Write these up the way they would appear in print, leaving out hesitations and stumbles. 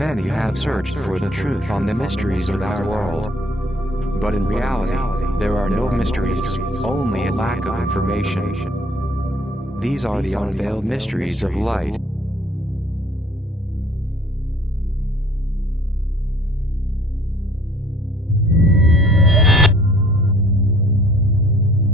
Many have searched for the truth on the mysteries of our world. But in reality, there are no mysteries, only a lack of information. These are the unveiled mysteries of light.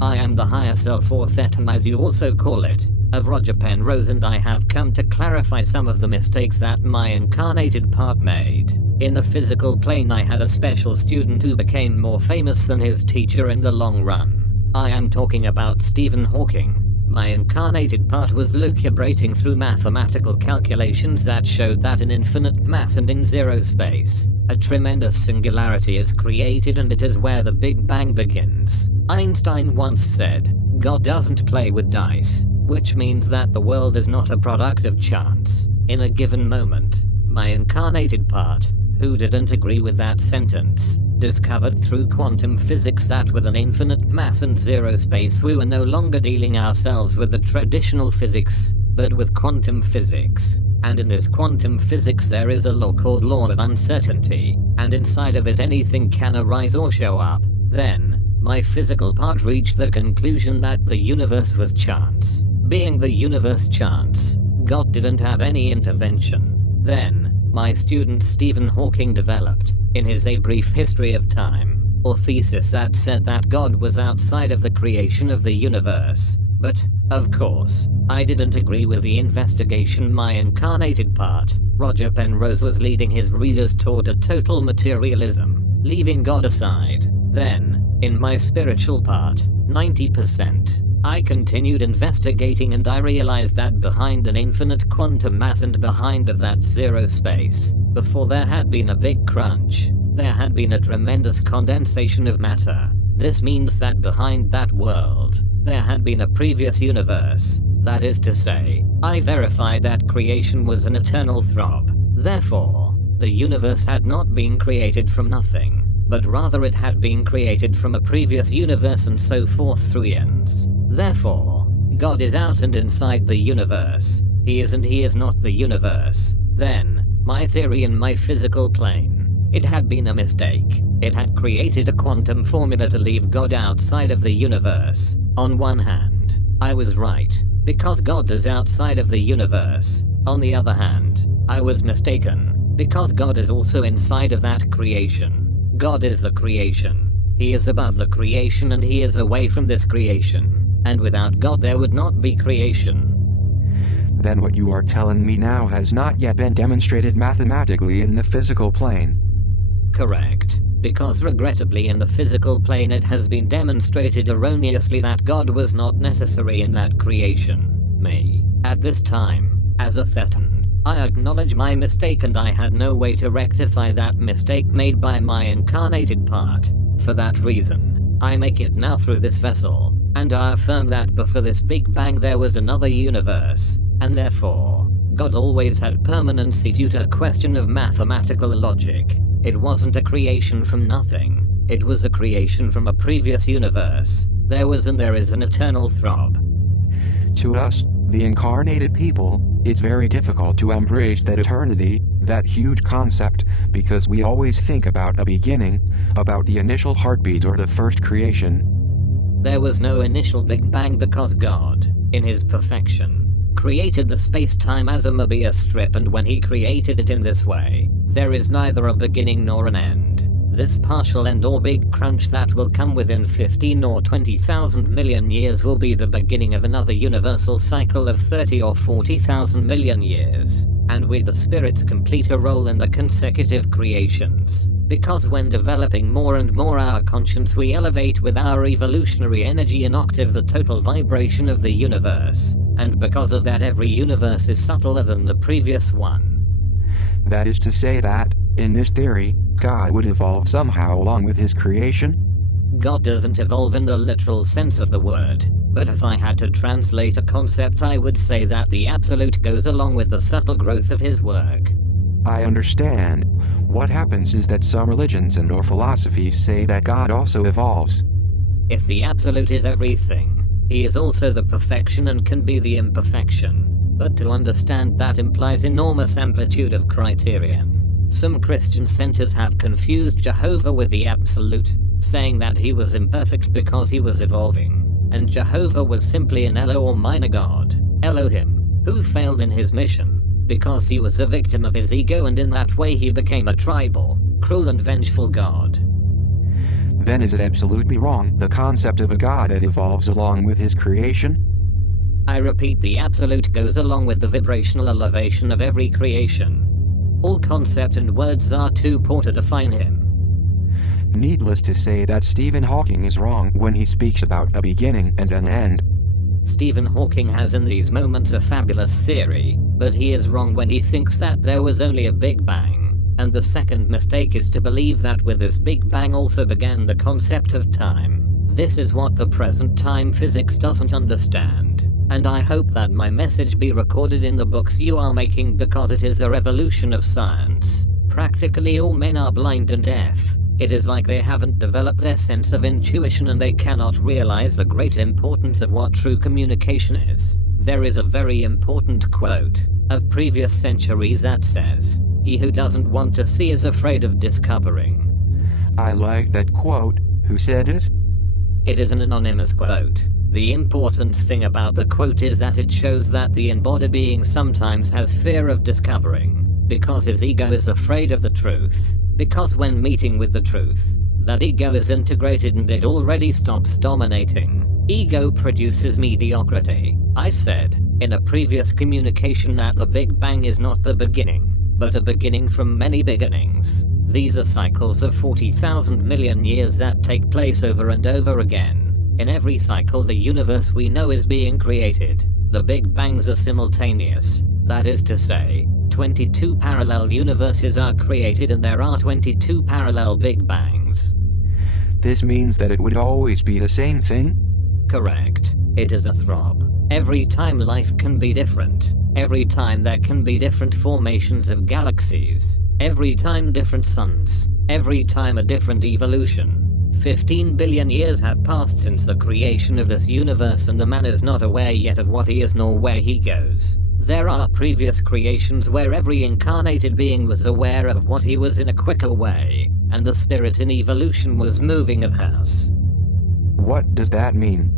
I am the higher self, or Thetan as you also call it, of Roger Penrose, and I have come to clarify some of the mistakes that my incarnated part made. In the physical plane I had a special student who became more famous than his teacher in the long run. I am talking about Stephen Hawking. My incarnated part was lucubrating through mathematical calculations that showed that in infinite mass and in zero space, a tremendous singularity is created, and it is where the Big Bang begins. Einstein once said, "God doesn't play with dice," which means that the world is not a product of chance. In a given moment, my incarnated part, who didn't agree with that sentence, discovered through quantum physics that with an infinite mass and zero space we were no longer dealing ourselves with the traditional physics, but with quantum physics. And in this quantum physics there is a law called law of uncertainty, and inside of it anything can arise or show up. Then, my physical part reached the conclusion that the universe was chance. Being the universe chance, God didn't have any intervention. Then, my student Stephen Hawking developed, in his A Brief History of Time, or thesis that said that God was outside of the creation of the universe. But, of course, I didn't agree with the investigation. My incarnated part, Roger Penrose, was leading his readers toward a total materialism, leaving God aside. Then, in my spiritual part, 90%, I continued investigating, and I realized that behind an infinite quantum mass and behind of that zero space, before there had been a big crunch, there had been a tremendous condensation of matter. This means that behind that world, there had been a previous universe. That is to say, I verified that creation was an eternal throb. Therefore, the universe had not been created from nothing, but rather it had been created from a previous universe, and so forth through eons. Therefore, God is out and inside the universe. He is and he is not the universe. Then, my theory in my physical plane, it had been a mistake. It had created a quantum formula to leave God outside of the universe. On one hand, I was right, because God is outside of the universe. On the other hand, I was mistaken, because God is also inside of that creation. God is the creation. He is above the creation and he is away from this creation. And without God there would not be creation. Then what you are telling me now has not yet been demonstrated mathematically in the physical plane. Correct. Because regrettably in the physical plane it has been demonstrated erroneously that God was not necessary in that creation. Me, at this time, as a Thetan, I acknowledge my mistake, and I had no way to rectify that mistake made by my incarnated part. For that reason, I make it now through this vessel, and I affirm that before this Big Bang there was another universe, and therefore, God always had permanency due to a question of mathematical logic. It wasn't a creation from nothing, it was a creation from a previous universe. There was and there is an eternal throb. To us, the incarnated people, it's very difficult to embrace that eternity, that huge concept, because we always think about a beginning, about the initial heartbeat or the first creation. There was no initial Big Bang because God, in his perfection, created the space-time as a Mobius strip, and when he created it in this way, there is neither a beginning nor an end. This partial end or big crunch that will come within 15 or 20,000 million years will be the beginning of another universal cycle of 30 or 40,000 million years, and we the spirits complete a role in the consecutive creations. Because when developing more and more our conscience we elevate with our evolutionary energy an octave the total vibration of the universe, and because of that every universe is subtler than the previous one. That is to say that, in this theory, God would evolve somehow along with his creation? God doesn't evolve in the literal sense of the word, but if I had to translate a concept I would say that the absolute goes along with the subtle growth of his work. I understand. What happens is that some religions and or philosophies say that God also evolves. If the absolute is everything, he is also the perfection and can be the imperfection. But to understand that implies enormous amplitude of criterion. Some Christian centers have confused Jehovah with the Absolute, saying that he was imperfect because he was evolving, and Jehovah was simply an Elo or minor god, Elohim, who failed in his mission, because he was a victim of his ego, and in that way he became a tribal, cruel and vengeful god. Then is it absolutely wrong, the concept of a god that evolves along with his creation? I repeat, the Absolute goes along with the vibrational elevation of every creation. All concept and words are too poor to define him. Needless to say that Stephen Hawking is wrong when he speaks about a beginning and an end. Stephen Hawking has in these moments a fabulous theory, but he is wrong when he thinks that there was only a Big Bang. And the second mistake is to believe that with this Big Bang also began the concept of time. This is what the present time physics doesn't understand. And I hope that my message be recorded in the books you are making, because it is the revolution of science. Practically all men are blind and deaf. It is like they haven't developed their sense of intuition and they cannot realize the great importance of what true communication is. There is a very important quote of previous centuries that says, "He who doesn't want to see is afraid of discovering." I like that quote. Who said it? It is an anonymous quote. The important thing about the quote is that it shows that the embodied being sometimes has fear of discovering, because his ego is afraid of the truth. Because when meeting with the truth, that ego is integrated and it already stops dominating. Ego produces mediocrity. I said, in a previous communication, that the Big Bang is not the beginning, but a beginning from many beginnings. These are cycles of 40,000 million years that take place over and over again. In every cycle the universe we know is being created. The Big Bangs are simultaneous. That is to say, 22 parallel universes are created and there are 22 parallel Big Bangs. This means that it would always be the same thing? Correct. It is a throb. Every time life can be different. Every time there can be different formations of galaxies. Every time different suns. Every time a different evolution. 15 billion years have passed since the creation of this universe, and the man is not aware yet of what he is nor where he goes. There are previous creations where every incarnated being was aware of what he was in a quicker way, and the spirit in evolution was moving of house. What does that mean?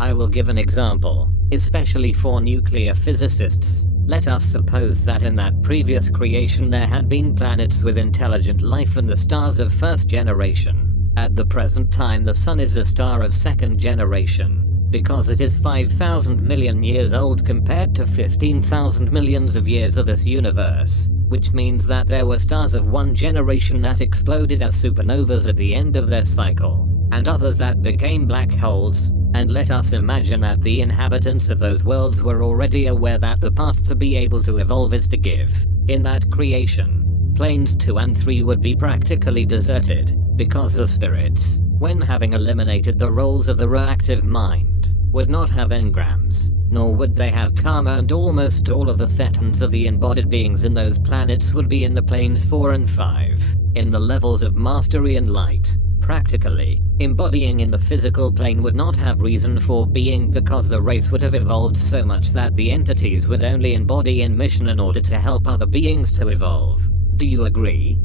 I will give an example, especially for nuclear physicists. Let us suppose that in that previous creation there had been planets with intelligent life and the stars of first generation. At the present time the sun is a star of second generation, because it is 5,000 million years old compared to 15,000 millions of years of this universe, which means that there were stars of one generation that exploded as supernovas at the end of their cycle, and others that became black holes. And let us imagine that the inhabitants of those worlds were already aware that the path to be able to evolve is to give. In that creation, planes 2 and 3 would be practically deserted, because the spirits, when having eliminated the roles of the reactive mind, would not have engrams, nor would they have karma, and almost all of the thetans of the embodied beings in those planets would be in the planes 4 and 5, in the levels of mastery and light. Practically, embodying in the physical plane would not have reason for being, because the race would have evolved so much that the entities would only embody in mission in order to help other beings to evolve. Do you agree?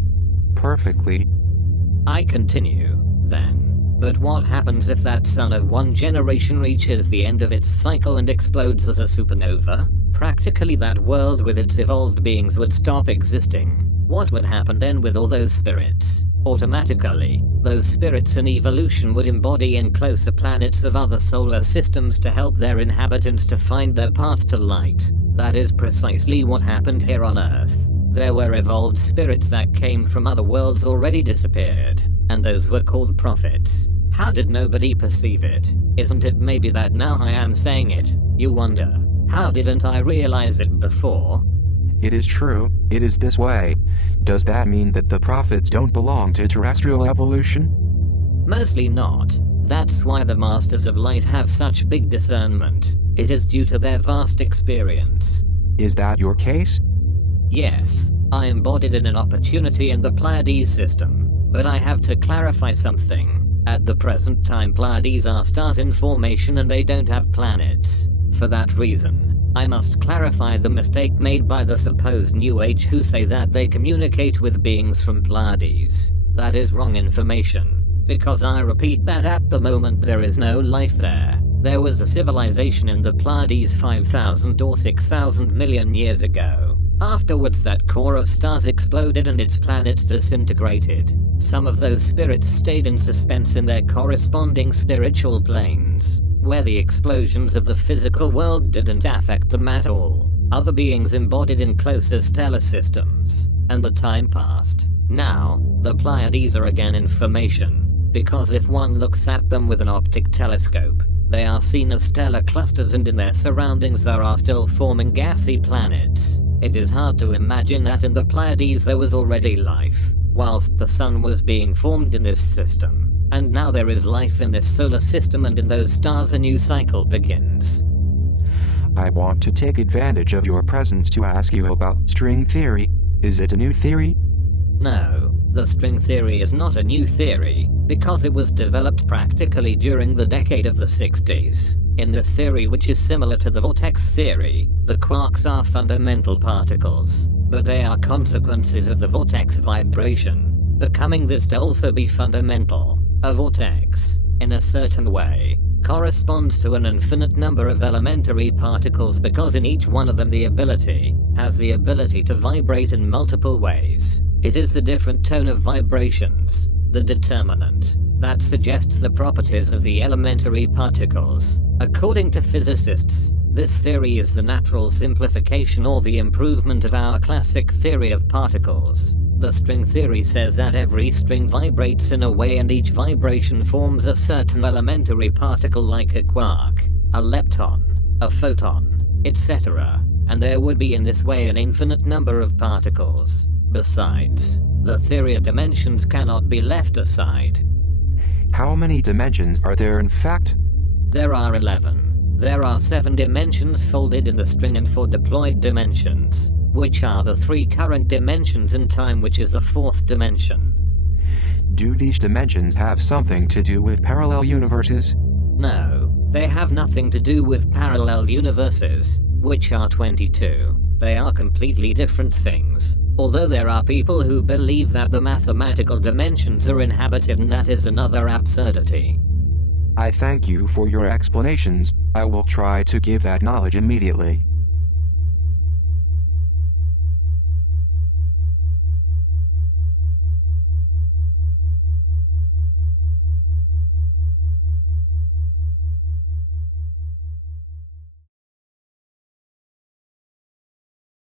Perfectly. I continue, then. But what happens if that sun of one generation reaches the end of its cycle and explodes as a supernova? Practically that world with its evolved beings would stop existing. What would happen then with all those spirits? Automatically, those spirits in evolution would embody in closer planets of other solar systems to help their inhabitants to find their path to light. That is precisely what happened here on Earth. There were evolved spirits that came from other worlds already disappeared, and those were called prophets. How did nobody perceive it? Isn't it maybe that now I am saying it, you wonder, how didn't I realize it before? It is true, it is this way. Does that mean that the prophets don't belong to terrestrial evolution? Mostly not. That's why the Masters of Light have such big discernment. It is due to their vast experience. Is that your case? Yes, I embodied in an opportunity in the Pleiades system, but I have to clarify something. At the present time Pleiades are stars in formation and they don't have planets. For that reason, I must clarify the mistake made by the supposed New Age who say that they communicate with beings from Pleiades. That is wrong information, because I repeat that at the moment there is no life there. There was a civilization in the Pleiades 5,000 or 6,000 million years ago. Afterwards that core of stars exploded and its planets disintegrated. Some of those spirits stayed in suspense in their corresponding spiritual planes, where the explosions of the physical world didn't affect them at all. Other beings embodied in closer stellar systems, and the time passed. Now, the Pleiades are again in formation, because if one looks at them with an optic telescope, they are seen as stellar clusters, and in their surroundings there are still forming gassy planets. It is hard to imagine that in the Pleiades there was already life, whilst the sun was being formed in this system. And now there is life in this solar system, and in those stars a new cycle begins. I want to take advantage of your presence to ask you about string theory. Is it a new theory? No, the string theory is not a new theory, because it was developed practically during the decade of the 60s. In this theory, which is similar to the vortex theory, the quarks are fundamental particles, but they are consequences of the vortex vibration, becoming this to also be fundamental. A vortex, in a certain way, corresponds to an infinite number of elementary particles, because in each one of them has the ability to vibrate in multiple ways. It is the different tone of vibrations, the determinant, that suggests the properties of the elementary particles. According to physicists, this theory is the natural simplification or the improvement of our classic theory of particles. The string theory says that every string vibrates in a way, and each vibration forms a certain elementary particle, like a quark, a lepton, a photon, etc. And there would be in this way an infinite number of particles. Besides, the theory of dimensions cannot be left aside. How many dimensions are there in fact? There are 11. There are 7 dimensions folded in the string and 4 deployed dimensions, which are the 3 current dimensions in time, which is the 4th dimension. Do these dimensions have something to do with parallel universes? No, they have nothing to do with parallel universes, which are 22. They are completely different things. Although there are people who believe that the mathematical dimensions are inhabited, and that is another absurdity. I thank you for your explanations. I will try to give that knowledge immediately.